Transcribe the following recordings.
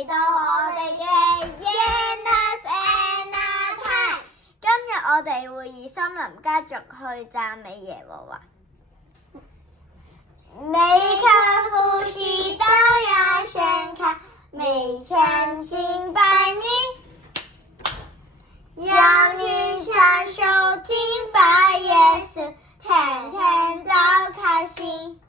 嚟到我哋嘅 Yannis and 阿泰。今日我哋會以森林家族去讚美耶和華。每棵樹枝都要宣告，每天敬拜你，要你享受敬拜耶穌，天天都開心。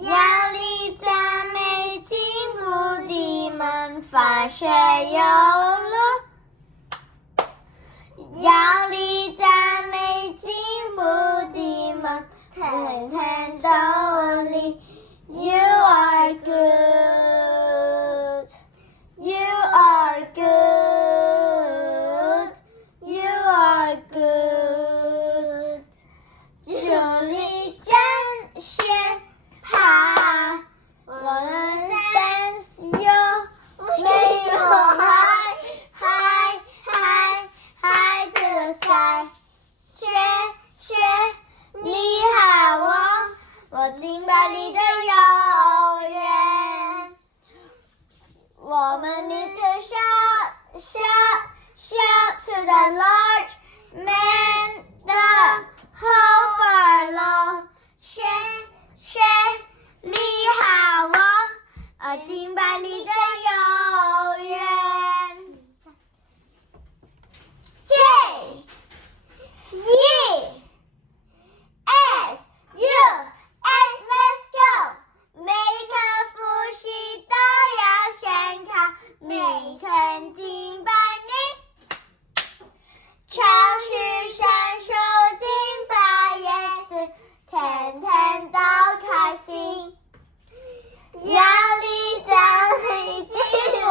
要你讚美進步的門，凡事有路。要你讚美進步的門，天天都立。You are good. You are good. You are good. 主你彰顯他，我能 dance you， 沒有high to the sky， 雪，你和我敬拜你的永遠。我們need to shout to the Lord, man the whole world。雪，你和我敬拜你的永遠。J E S U S Let's go！ 每棵樹枝都要宣告，每天敬拜你，超市享受敬拜耶穌，天天都開心。要你讚美進步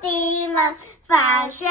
的門，凡事有